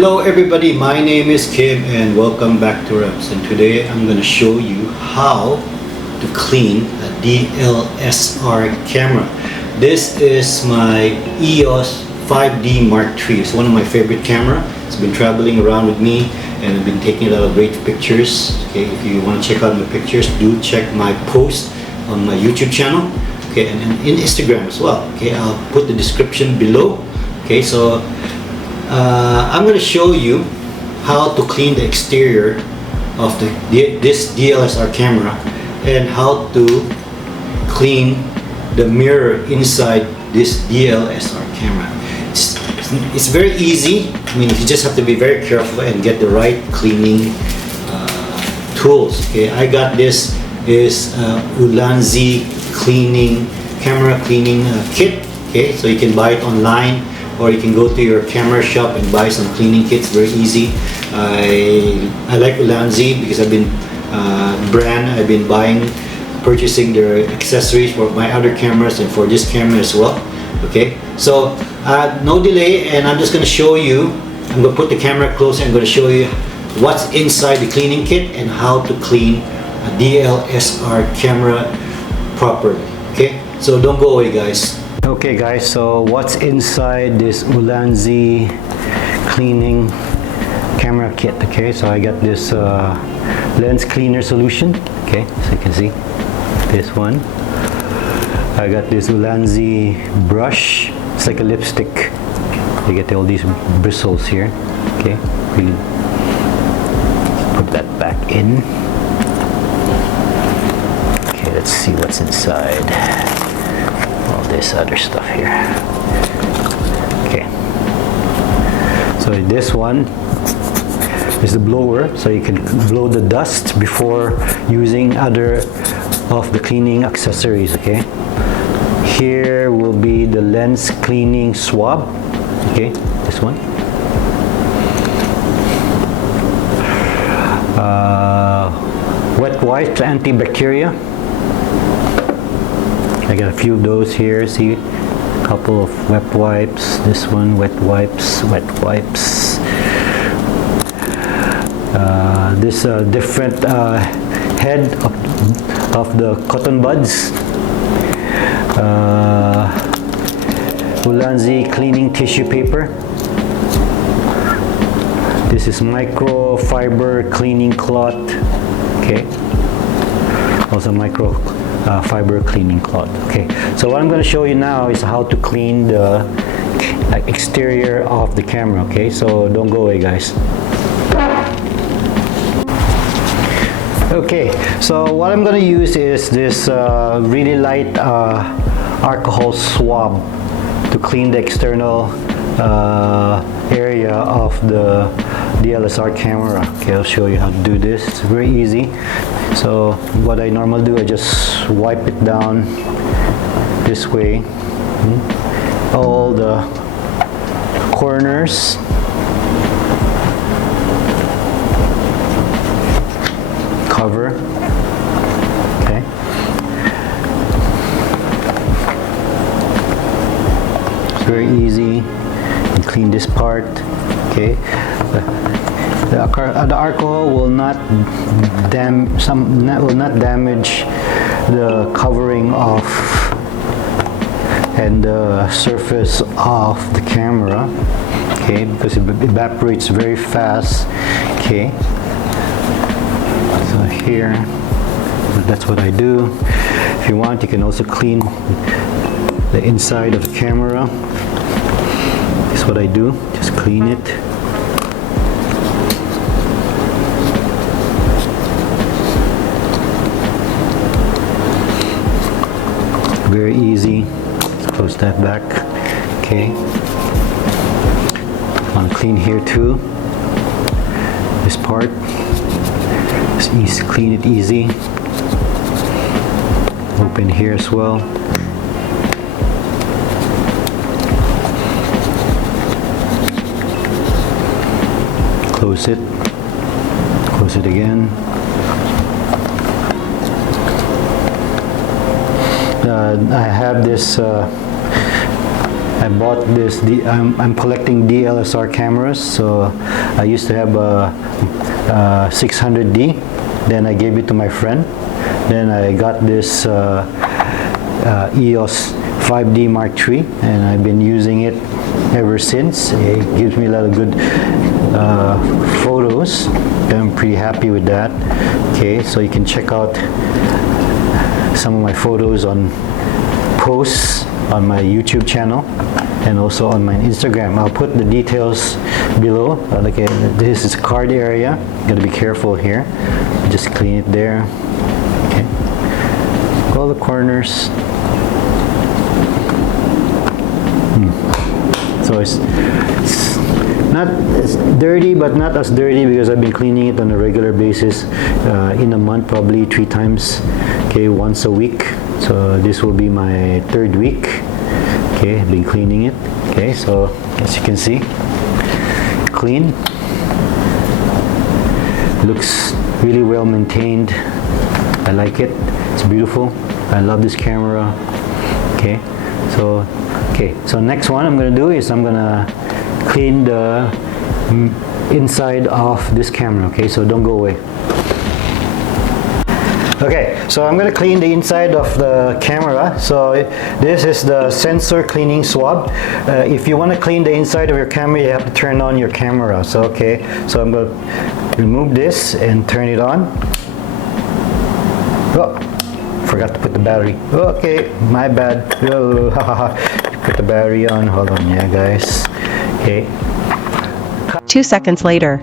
Hello everybody, my name is Kim and welcome back to Reps, and today I'm going to show you how to clean a DSLR camera. This is my EOS 5D Mark III. It's one of my favorite camera. It's been traveling around with me and I've been taking a lot of great pictures. Okay, if you want to check out my pictures, do check my post on my YouTube channel, okay, and in Instagram as well. Okay, I'll put the description below. Okay, so I'm going to show you how to clean the exterior of this DSLR camera and how to clean the mirror inside this DSLR camera. It's very easy. I mean, you just have to be very careful and get the right cleaning tools. Okay, I got this Ulanzi camera cleaning kit. Okay, so you can buy it online, or you can go to your camera shop and buy some cleaning kits. Very easy. I like Ulanzi because I've been purchasing their accessories for my other cameras and for this camera as well. Okay, so no delay, and I'm just going to show you. I'm going to put the camera close and I'm going to show you what's inside the cleaning kit and how to clean a DSLR camera properly. Okay, so don't go away, guys. Okay guys, so what's inside this Ulanzi cleaning camera kit? Okay, so I got this lens cleaner solution. Okay, so you can see this one. I got this Ulanzi brush. It's like a lipstick. You get all these bristles here. Okay, really put that back in. Okay, let's see what's inside. All this other stuff here. Okay, so this one is the blower, so you can blow the dust before using other of the cleaning accessories. Okay, here will be the lens cleaning swab. Okay, this one. Wet wipes, antibacteria. I got a few of those here. See, a couple of wet wipes. This one, wet wipes, wet wipes. This different head of the cotton buds. Ulanzi cleaning tissue paper. This is microfiber cleaning cloth. Okay. Also microfiber cleaning cloth. Okay, so what I'm going to show you now is how to clean the exterior of the camera. Okay, so don't go away, guys. Okay, so what I'm going to use is this really light alcohol swab to clean the external area of the DSLR camera. Okay, I'll show you how to do this. It's very easy. So what I normally do, I just wipe it down this way, all the corners, cover. Okay, it's very easy. And clean this part. Okay, the alcohol will not damage the covering of and the surface of the camera. Okay, because it evaporates very fast. Okay, so here, that's what I do. If you want, you can also clean the inside of the camera. That's what I do. Just clean it. Very easy. Let's close that back. Okay. I want to clean here too. This part. Just easy, clean it easy. Open here as well. Close it. Close it again. I have this I bought this. I'm collecting DSLR cameras. So I used to have a 600D. Then I gave it to my friend. Then I got this EOS 5D Mark III, and I've been using it ever since. It gives me a lot of good photos. I'm pretty happy with that. Okay, so you can check out some of my photos on posts on my YouTube channel and also on my Instagram. I'll put the details below. Okay, this is card area. Gotta be careful here. Just clean it there. Okay, all the corners. So it's dirty, but not as dirty because I've been cleaning it on a regular basis in a month, probably 3 times. Okay, once a week. So this will be my 3rd week. Okay, I've been cleaning it. Okay, so as you can see, clean. Looks really well maintained. I like it. It's beautiful. I love this camera. Okay, so next one I'm gonna do is I'm gonna clean the inside of this camera. Okay, so don't go away. Okay, so I'm gonna clean the inside of the camera. So this is the sensor cleaning swab. If you want to clean the inside of your camera, you have to turn on your camera. So okay, so I'm gonna remove this and turn it on. Oh, forgot to put the battery. Okay, my bad. Oh, put the battery on. Hold on, yeah, guys. Okay. 2 seconds later.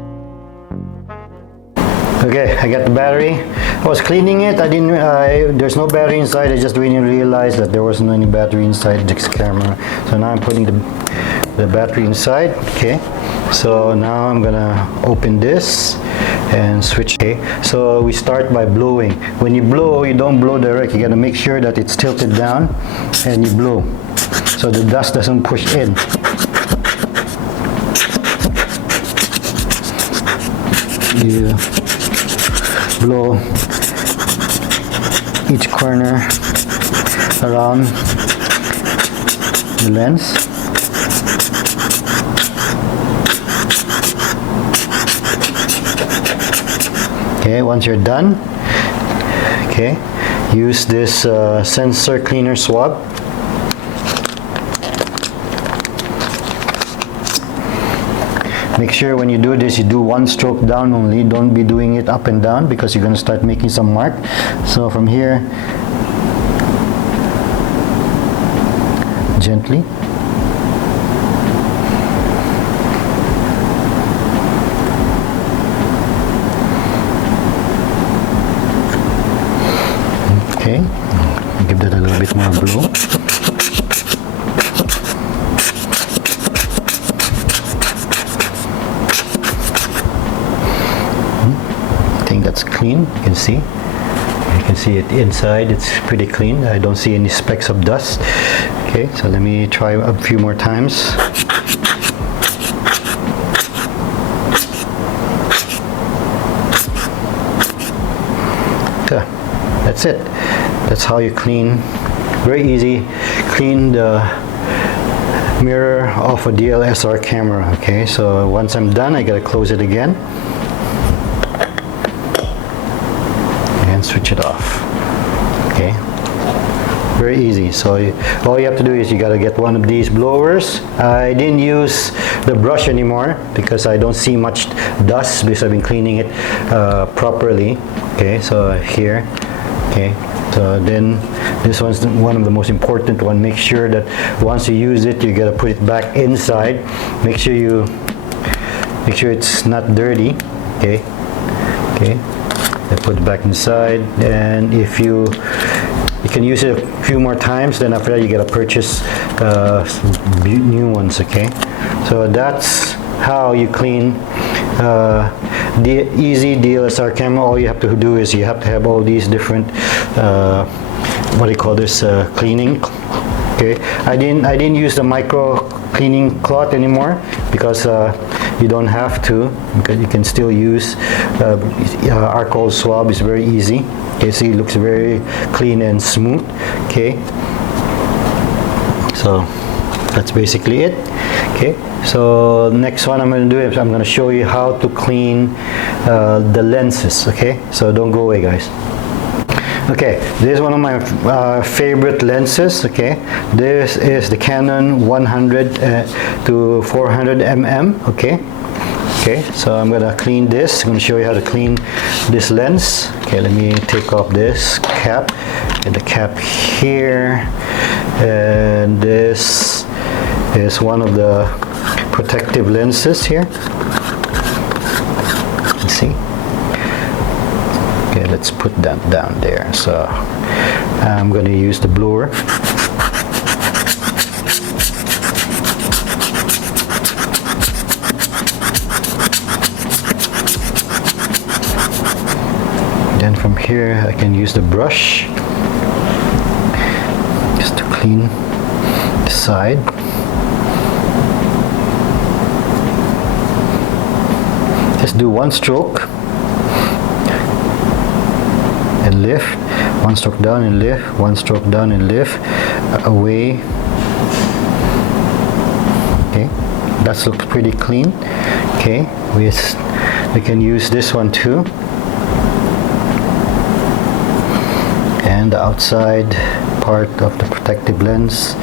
Okay, I got the battery. I was cleaning it. I didn't. There's no battery inside. I just didn't realize that there wasn't any battery inside this camera. So now I'm putting the battery inside. Okay. So now I'm gonna open this and switch. Okay. So we start by blowing. When you blow, you don't blow direct. You gotta make sure that it's tilted down, and you blow so the dust doesn't push in. You blow each corner around the lens. Okay, once you're done, okay, use this sensor cleaner swab. Make sure when you do this, you do 1 stroke down only. Don't be doing it up and down because you're going to start making some mark. So from here, gently. Okay, give that a little bit more blow. That's clean. You can see it inside. It's pretty clean. I don't see any specks of dust. Okay, so let me try a few more times. Okay, that's it. That's how you clean. Very easy. Clean the mirror of a DSLR camera. Okay, so once I'm done, I gotta close it again. Switch it off. Okay, very easy. So all you have to do is you got to get one of these blowers. I didn't use the brush anymore because I don't see much dust because I've been cleaning it properly. Okay, so here. Okay, so then this one's one of the most important one. Make sure that once you use it, you got to put it back inside. Make sure it's not dirty. Okay, okay. I put it back inside, and if you can use it a few more times, then after that you gotta purchase new ones. Okay, so that's how you clean the easy DSLR camera. All you have to do is you have to have all these different what do you call this, cleaning. Okay, I didn't use the micro cleaning cloth anymore because you don't have to, because you can still use alcohol swab. Is very easy. Okay, see, it looks very clean and smooth. Okay, so That's basically it. Okay, so next one I'm going to do is I'm going to show you how to clean the lenses. Okay, so don't go away, guys. Okay, this is one of my favorite lenses. Okay, this is the Canon 100 to 400 mm. Okay, so I'm gonna clean this. I'm gonna show you how to clean this lens. Okay, let me take off this cap and the cap here, and this is one of the protective lenses here. You see? Okay, let's put that down there. So I'm going to use the blower. Then from here I can use the brush just to clean the side. Just do one stroke and lift, one stroke down and lift, one stroke down and lift, away. Okay, that looks pretty clean. Okay, we can use this one too, and the outside part of the protective lens.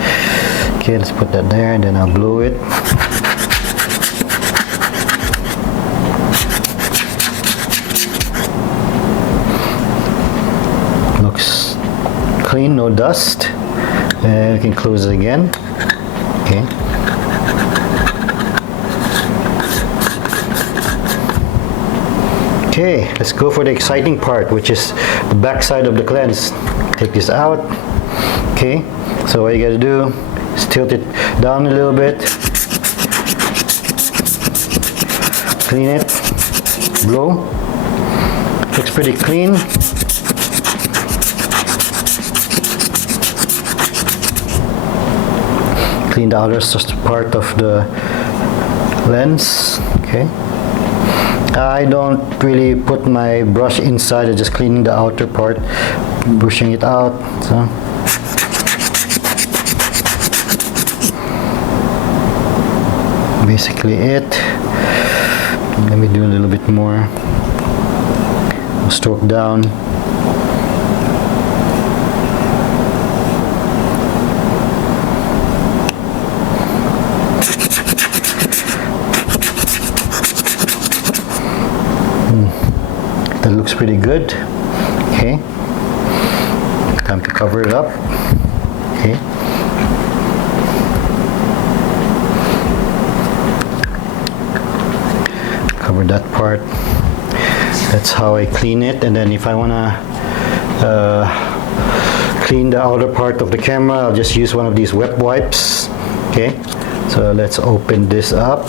Okay, let's put that there, and then I'll blow it. Looks clean, no dust. And we can close it again. Okay. Okay, let's go for the exciting part, which is the back side of the lens. Take this out. Okay, so what you gotta do is tilt it down a little bit, clean it, blow. Looks pretty clean. Clean the outer part of the lens. Okay. I don't really put my brush inside. I'm just cleaning the outer part, brushing it out. So. Basically it. Let me do a little bit more. Stroke down. That looks pretty good. Okay. Time to cover it up. Okay. Cover that part. That's how I clean it. And then if I wanna clean the outer part of the camera, I'll just use one of these wet wipes. Okay. So let's open this up.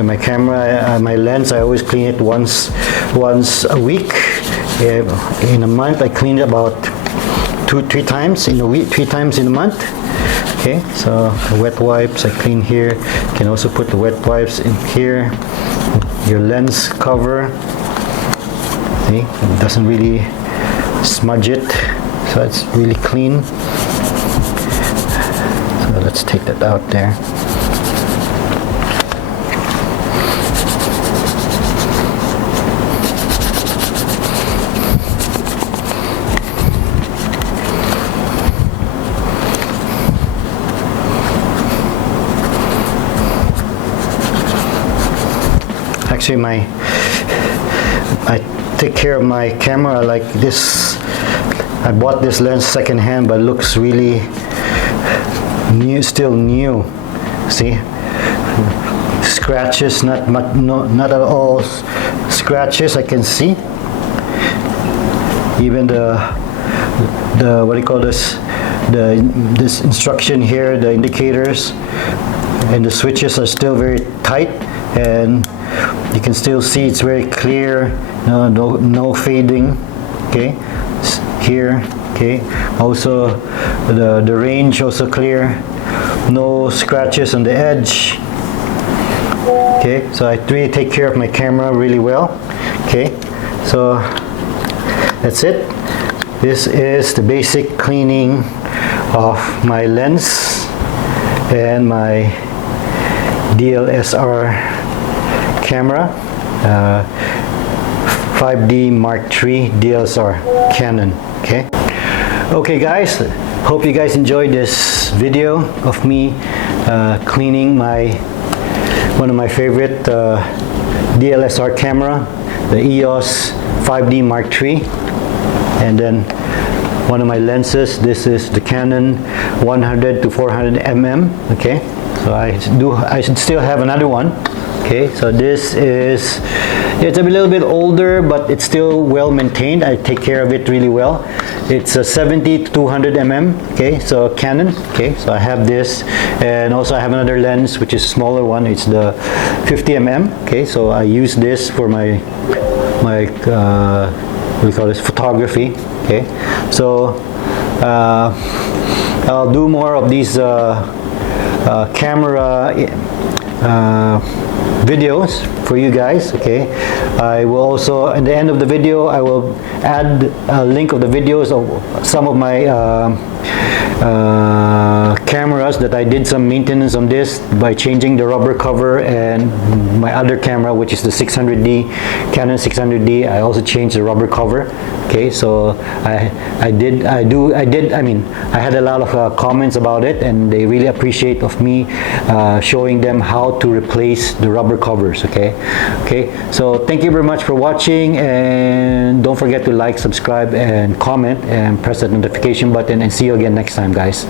My camera, my lens, I always clean it once a week. In a month, I clean it about 2-3 times in a week, 3 times in a month. Okay, so the wet wipes I clean here. You can also put the wet wipes in here. Your lens cover. See, it doesn't really smudge it, so it's really clean. So let's take that out there. Actually, I take care of my camera like this. I bought this lens secondhand, but it looks really new, still new. See, scratches, not at all scratches. I can see. Even the what do you call this? This instruction here, the indicators and the switches are still very tight, and you can still see it's very clear. No fading. Okay, here. Okay, also the range also clear. No scratches on the edge. Okay, so I really take care of my camera really well. Okay, so that's it. This is the basic cleaning of my lens and my DSLR camera, 5D Mark III DSLR Canon. Okay guys, hope you guys enjoyed this video of me cleaning one of my favorite DSLR camera, the EOS 5D Mark III, and then one of my lenses. This is the Canon 100 to 400 mm. Okay, so I should still have another one. Okay, so this is, it's a little bit older, but it's still well maintained. I take care of it really well. It's a 70 to 200 mm. Okay, so Canon. Okay, so I have this, and also I have another lens which is a smaller one. It's the 50 mm. Okay, so I use this for my what do we call this, photography. Okay, so I'll do more of these camera videos for you guys. Okay, I will also, at the end of the video, I will add a link of the videos of some of my cameras that I did some maintenance on this by changing the rubber cover, and my other camera, which is the 600D, Canon 600D, I also changed the rubber cover. Okay, so I had a lot of comments about it, and they really appreciate of me showing them how to replace the rubber covers. Okay, so thank you very much for watching, and don't forget to like, subscribe, and comment, and press that notification button, and see you again next time, guys.